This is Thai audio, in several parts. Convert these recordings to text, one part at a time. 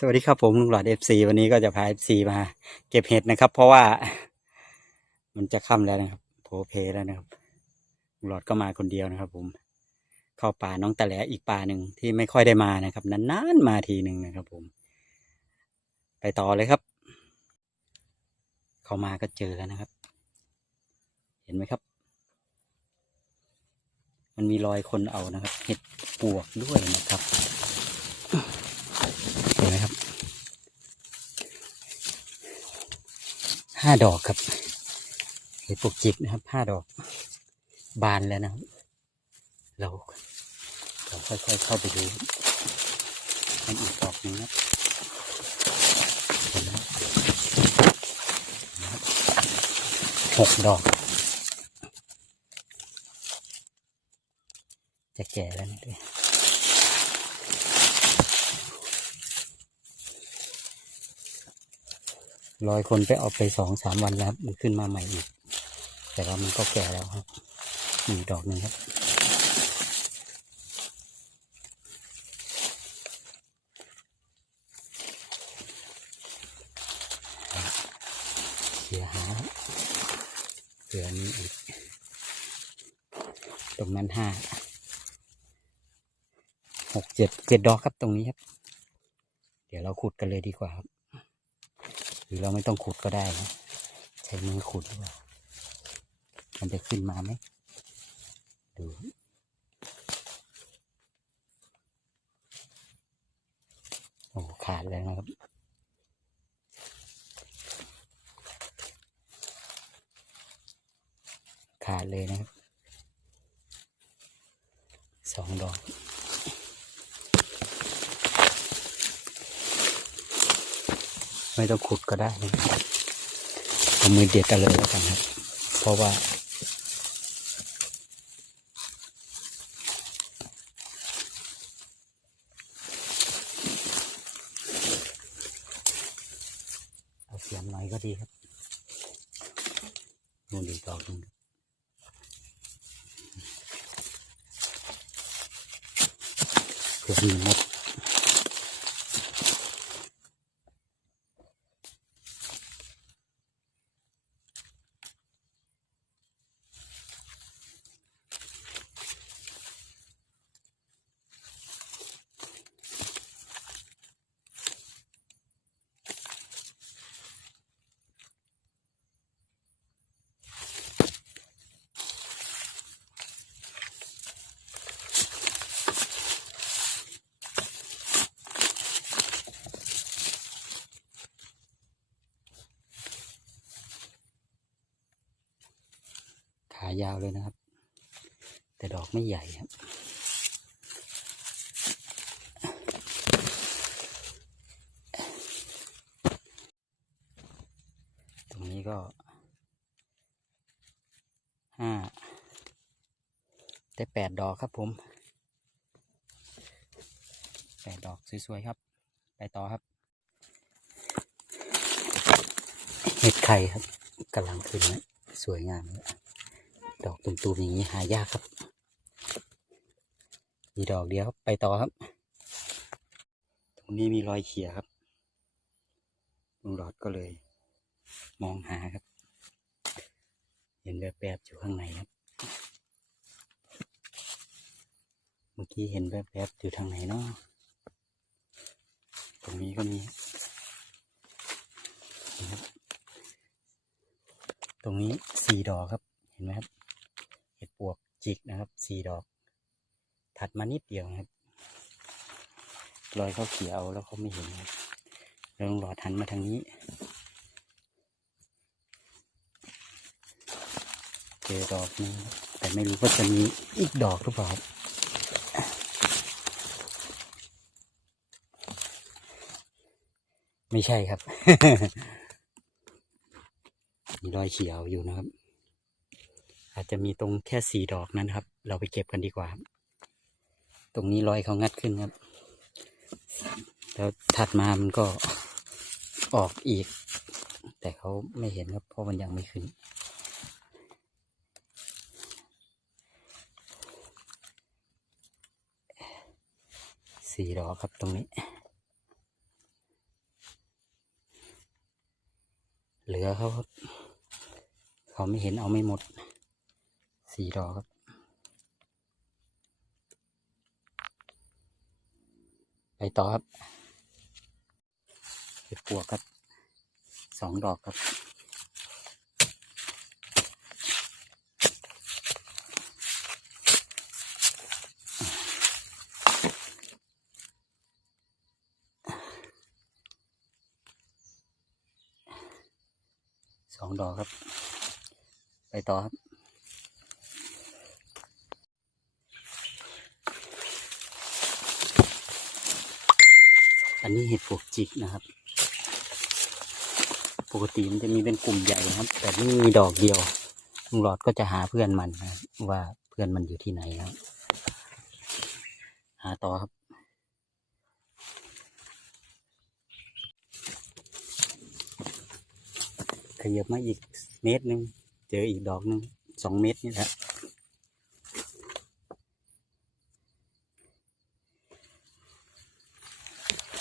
สวัสดีครับผมลุงหลอดเอฟซีวันนี้ก็จะพาเอฟซีมา เก็บเห็ดนะครับ เพราะว่า มันจะค่ำแล้วนะครับโผเพแล้วนะครับลุงหลอดก็มาคนเดียวนะครับ ผม เข้าป่าน้องตะแหลอีกป่าหนึ่งที่ไม่ค่อยได้มานะครับนานๆมาทีหนึ่งนะครับ ผม ไปต่อเลยครับ เข้ามาก็เจอแล้วนะครับ เห็นไหมครับ มันมีรอยคนเอานะครับ เห็ดปวกด้วยนะครับ เห็นไหมครับ ห้าดอกครับเห็ดปลูกจิกนะครับห้าดอก บานแล้วนะครับ เราเราค่อยๆเข้าไปดูมันอีกดอกหนึงนะครับเห็นไหมนะครับหกดอก จะแก่แล้วนะด้วย รอยคนไปเอาไปสองสามวันแล้วมันขึ้นมาใหม่อีก แต่ว่ามันก็แก่แล้วครับมีดอกหนึ่งครับ เสียหาเหลือนี้อีก ตรงนั้นห้าหกเจ็ดเจ็ดดอกครับตรงนี้ครับ เดี๋ยวเราขุดกันเลยดีกว่าครับ หรือเราไม่ต้องขุดก็ได้นะใช้มือขุดหรือเปล่ามันจะขึ้นมาไหมดูโอ้ขาดแล้วนะครับขาดเลยนะครับสองดอก ไม่ต้องขุดก็ได้นะครับเอามือเด็ดกันเลยแล้วกันครับเพราะว่าเอาเสียมหน่อยก็ดีครับนู่นอีกดอกหนึงเพื่อมีมด ขายาวเลยนะครับ แต่ดอกไม่ใหญ่ครับตรงนี้ก็ห้าได้แปดดอกครับผมแปดดอกสวยๆครับ ไปต่อครับเห็ดไข่ครับกำลังขึ้นนะสวยงามเลย ดอกตุ่มๆอย่างนี้หายากครับ มีดอกเดียวไปต่อครับ ตรงนี้มีรอยเขียครับลุงหลอดก็เลย มองหาครับ เห็นแบบๆอยู่ข้างในครับ เมื่อกี้เห็นแบบๆอยู่ทางไหนเนาะตรงนี้ก็มีตรงนี้สี่ดอกครับ เห็นไหมครับ ปวกจิกนะครับสี่ดอก ถัดมานิดเดียวครับรอยเขาเขียวแล้วเขาไม่เห็นครับล้วลุงหลอดหันมาทางนี้ เจอดอกหนึงแต่ไม่รู้ว่าจะมีอีกดอกหรือเปล่าไม่ใช่ครับ มีรอยเขียวอยู่นะครับาจจะมีตรงแค่สี่ดอกนั้นครับ เราไปเก็บกันดีกว่า ตรงนี้รอยเขางัดขึ้นครับ แล้วถัดมามันก็ออกอีก แต่เขาไม่เห็นครับเพราะมันยังไม่ขึ้นสี่ดอกครับตรงนี้ เหลือเขาเขาไม่เห็นเอาไม่หมด สี่ดอกครับ ไปต่อครับเห็ดปวกครับสองดอกครับ สองดอกครับ ไปต่อครับ อันนี้เห็ดปวกจิกนะครับ ปกติมันจะมีเป็นกลุ่มใหญ่ครับ แต่นี่มีดอกเดียวลุงหลอดก็จะหาเพื่อนมันนะว่าเพื่อนมันอยู่ที่ไหนครับ หาต่อครับ ขยับมาอีกเมตรหนึ่งเจออีกดอกหนึ่งสองเมตรนี่แหละ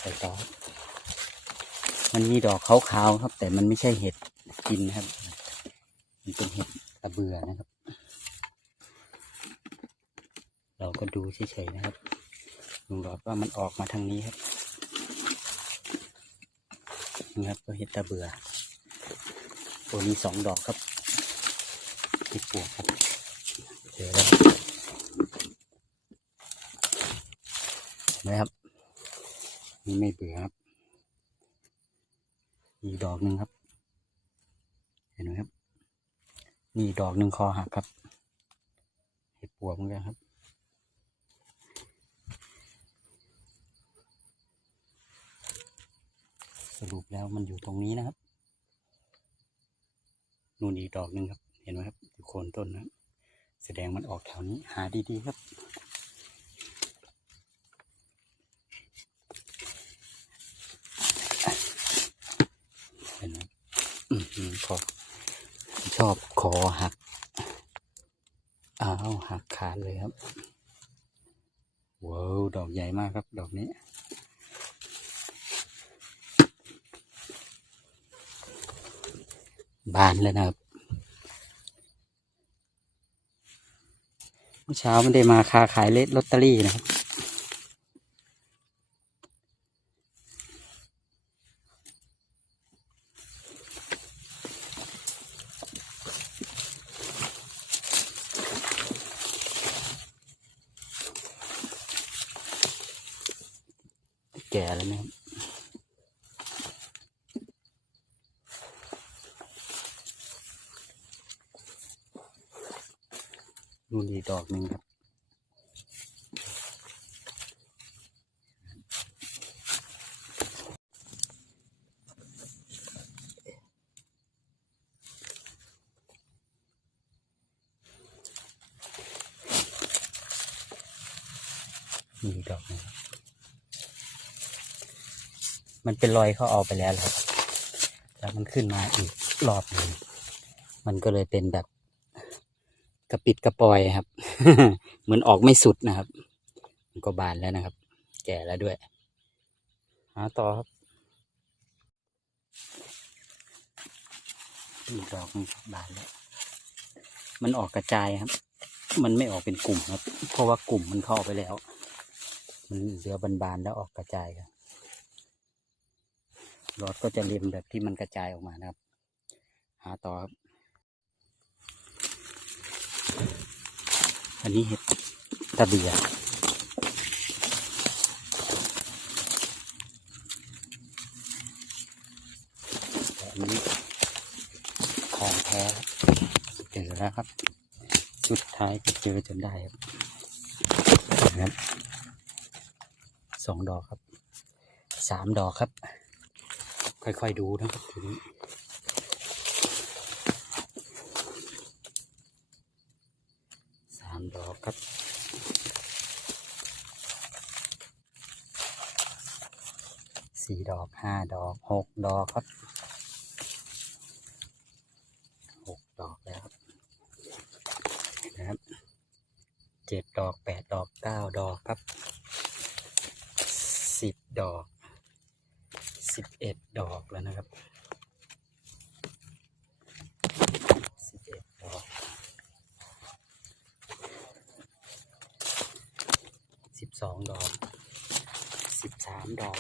ไปต่อ มันมีดอกขาวๆครับ แต่มันไม่ใช่เห็ดกินนะครับ มันเป็นเห็ดตะเบือนะครับ เราก็ดูเฉยๆนะครับลุงหลอดว่ามันออกมาทางนี้ครับนี่ครับก็เห็ดตะเบือตัวนี้สองดอกครับติดปวกครับเจอแล้วเห็นไหมครับนี่ไม่เบื่อครับ อีกดอกหนึ่งครับ เห็นไหมครับ นี่ดอกหนึ่งคอหักครับเห็ดปวกเหมือนกันครับ สรุปแล้วมันอยู่ตรงนี้นะครับนู่นอีกดอกหนึ่งครับ เห็นไหมครับอยู่โคนต้นนะแสดงมันออกแถวนี้ หาดีๆครับ เห็นไหม อื้อหือขอชอบคอหัก อ้าวหักขาดเลยครับว้าวดอกใหญ่มากครับ ดอกนี้ บานแล้วนะครับเมื่อเช้าไม่ได้มาค้าขายเลลอตเตอรี่นะครับ แก่แล้วนะครับ นู่นอีกดอกหนึ่งครับมีดอกหนึงครับมันเป็นรอยเขาเอาไปแล้วครับ แล้วมันขึ้นมาอีกรอบหนึ่งมันก็เลยเป็นแบบ กระปิดกระปอยครับ เหมือนออกไม่สุดนะครับก็บานแล้วนะครับ แก่แล้วด้วยหาต่อครับอีกดอกหนึงครับบานแล้ว มันออกกระจายครับ มันไม่ออกเป็นกลุ่มครับ เพราะว่ากลุ่มมันเข้าไปแล้ว มันเหลือบานๆแล้วออกกระจายครับหลอดก็จะเรียมแบบที่มันกระจายออกมานะครับ หาต่อครับ อันนี้เห็ดตะเบียอันนี้ของแท้เจอแล้วครับ สุดท้ายก็เจอจนได้ครับนะครับสองดอกครับ สามดอกครับ ค่อยๆดูนะครับทีนี้ สามดอกครับ สี่ดอกห้าดอกหกดอกครับหกดอกแล้วครับนะครับเจ็ดดอกแปดดอกเก้าดอกครับสิบดอกสิบเอ็ดดอกแล้วนะครับ สองดอกสิบสามดอก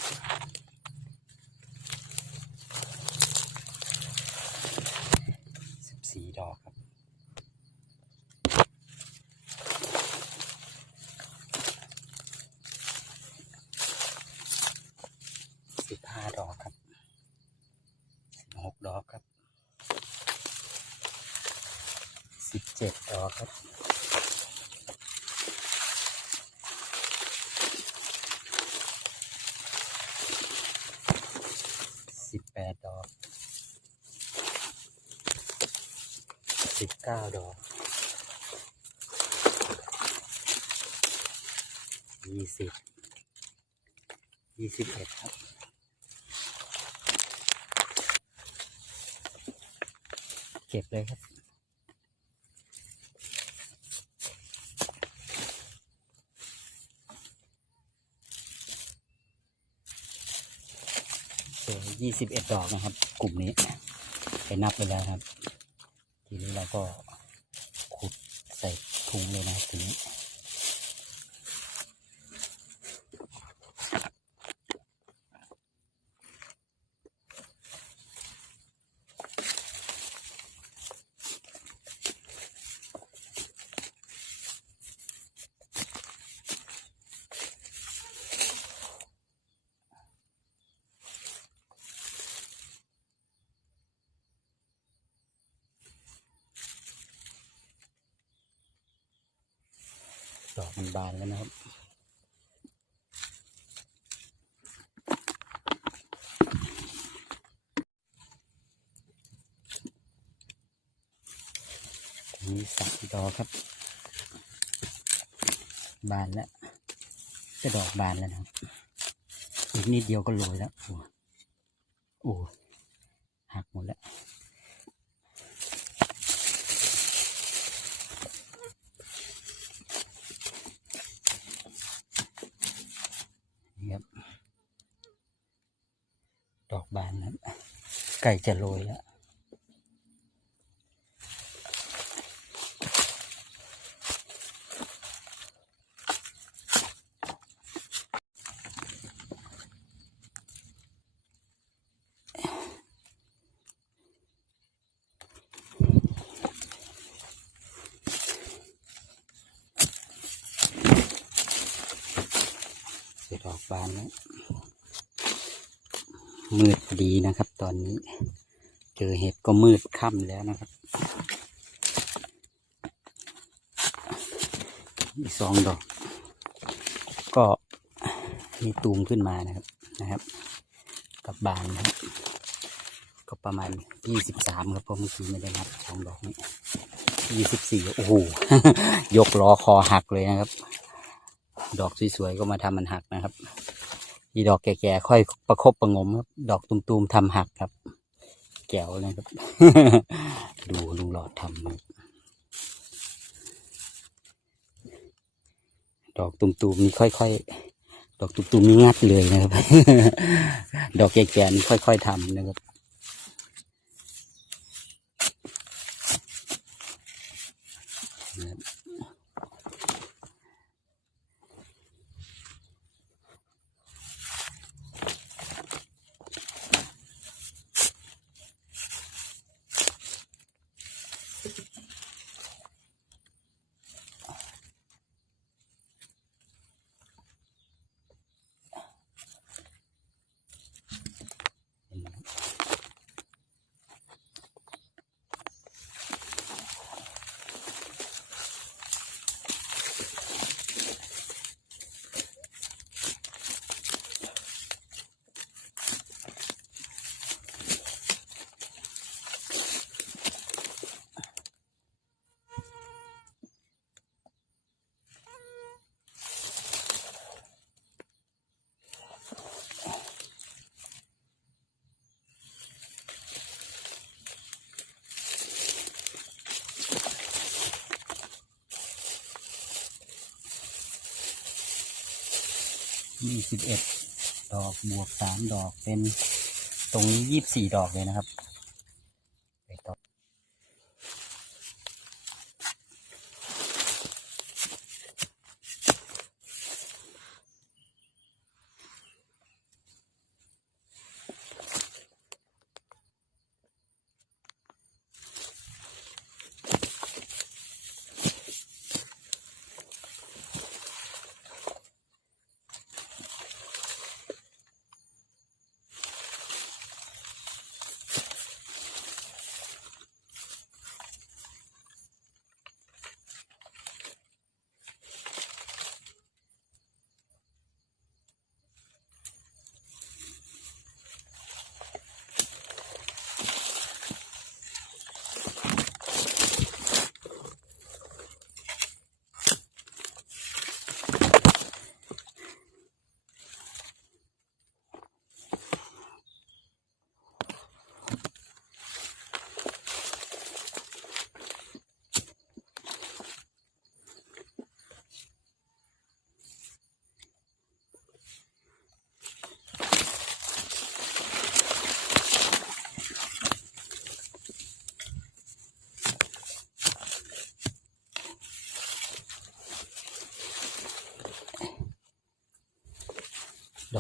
สิบสี่ดอครับ สิบห้าดอกครับ สิบหกดอกครับ สิบเจ็ดดอกครับแปดดอกสิบเก้าดอก ยี่สิบยี่สิบเอ็ดครับเก็บเลยครับยี่สิบเอ็ดดอกนะครับ กลุ่มนี้ ไปนับไปแล้วครับ ทีนี้เราก็ขุดใส่ถุงเลยนะครับทีนี้ บานแล้วนะครับ มีสามดอกครับ บานแล้วจะดอกบานแล้วนะครับอีกนิดเดียวก็โรยแล้วโอ้โหกหมดแล้ว นี่ครับ ดอกบานนะครับไก่จะโรยแล้วเสร็จดอกบานแล้ว มืดดีนะครับ ตอนนี้ เจอเห็ดก็มืดค่ำแล้วนะครับ อีกสองดอก ก็มีตูมขึ้นมานะครับนะครับ กับบานนะครับ ก็ประมาณยี่สิบสามครับเพราะเมื่อกี้ไม่ได้นับสองดอกนี้ยี่สิบสี่โอ้โหยกล้อคอหักเลยนะครับ ดอกสวยๆก็มาทำมันหักนะครับ อีดอกแก่ๆค่อยประคบประงมครับดอกตุ่มๆทำหักครับ แก้วนะครับ ดูลุงหลอดทำดอกตุ่มๆนี่ค่อยๆดอกตุ่มๆนี่งัดเลยนะครับ ดอกแก่ๆนี่ค่อยๆทำนะครับ ยี่สิบเอ็ดดอกบวกสามดอกเป็นตรงนี้ยี่สิบสี่ดอกเลยนะครับ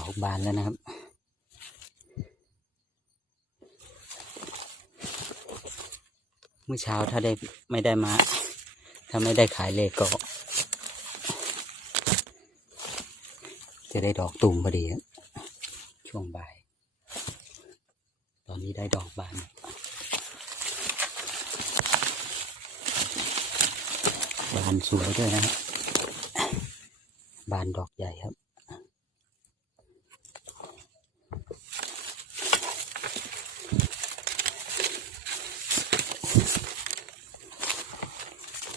อกบานแล้วนะครับ เมื่อเช้าถ้าได้ไม่ได้มา ถ้าไม่ได้ขายเลขก็ จะได้ดอกตุ่มพอดีช่วงบ่าย ตอนนี้ได้ดอกบานบานสวยด้วยนะครับบานดอกใหญ่ครับ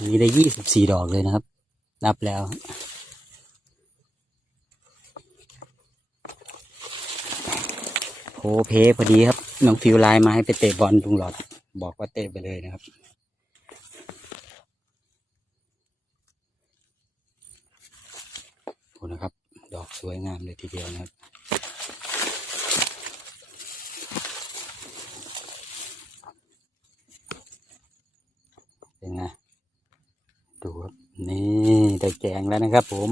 มีได้ยี่สิบสี่ดอกเลยนะครับ นับแล้วโพเพพอดีครับ น้องฟิวไลน์มาให้ไปเตะบอลลุงหลอด บอกว่าเตะไปเลยนะครับโอนะครับ ดอกสวยงามเลยทีเดียวนะครับเป็นไง ดูครับนี่ได้แกงแล้วนะครับ ผม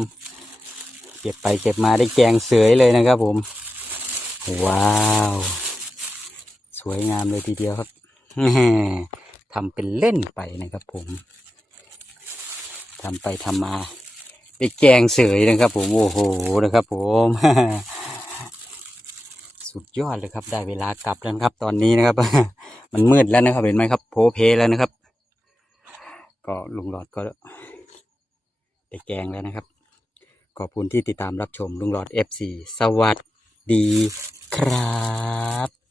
เก็บไปเก็บมาได้แกงเสยเลยนะครับ ผม ว้าว สวยงามเลยทีเดียวครับทำเป็นเล่นไปนะครับ ผมทำไปทำมาได้แกงเสยนะครับ ผมโอ้โหนะครับ ผมสุดยอดเลยครับ ได้เวลากลับแล้วครับ ตอนนี้นะครับ มันมืดแล้วนะครับ เห็นไหมครับ โพเพแล้วนะครับ ก็ลุงหลอดก็ได้แกงแล้วนะครับ ขอบคุณที่ติดตามรับชมลุงหลอด FC สวัสดีครับ